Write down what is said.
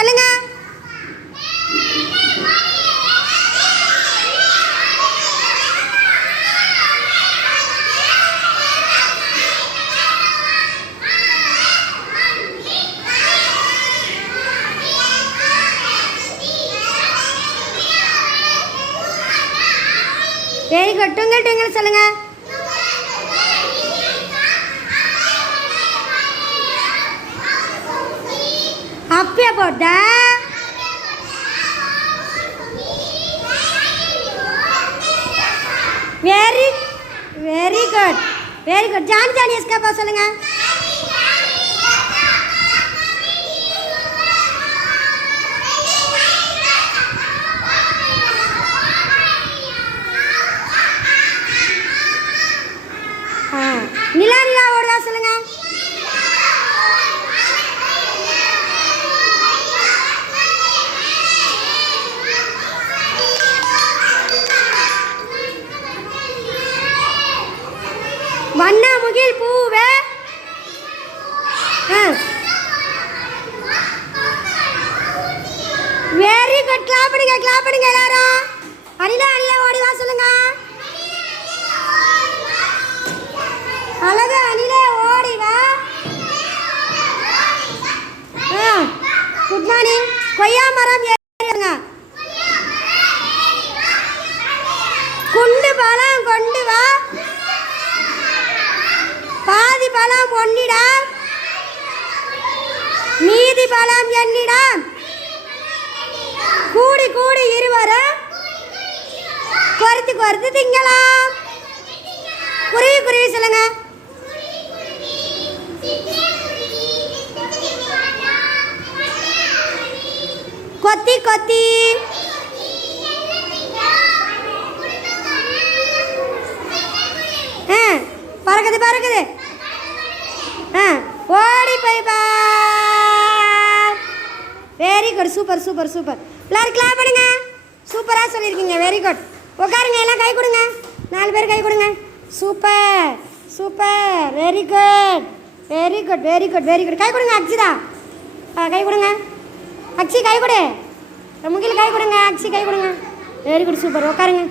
சொல்லுங்க. Very good. டுங்கல் டுங்கல் சொல்லுங்க. Happy about that. Very good. Very good. Johnny Johnny escapa சொல்லுங்க. நிலா நிலா ஓடுதா சொல்லுங்க. வண்ண முகில் பூவே. Very good. கிளாப் பண்ணுங்க எல்லாரும். அனிலா அனிலா ஓடி வா சொல்லுங்க. அழகு அனிலே ஓடி வா. Good morning. கொய்யா மரம் ஏறுங்க. குண்டு பழம் கொண்டு வா. பாதி பழம் ஒன்னிடம், மீதி பழம் என்னிடம். கூடி கூடி இருவரும் கொறுத்து திங்கலாம். குருவி குருவி சொல்லுங்க. கொத்தி கொத்தி. பறக்குது. ஓடி போய் பா. Very good. சூப்பர். எல்லாரும் கிளாப் பண்ணுங்க. சூப்பராக சொல்லியிருக்கீங்க. Very good. உட்காருங்க. எல்லாம் கை கொடுங்க. 4 பேர் கை கொடுங்க. சூப்பர். Very good. கை கொடுங்க. அக்ஷிதா கை கொடுங்க. அக்ஷி கை கொடு. முகில் கை கொடுங்க. அக்ஷி கை கொடுங்க. Very good. சூப்பர். உட்காருங்க.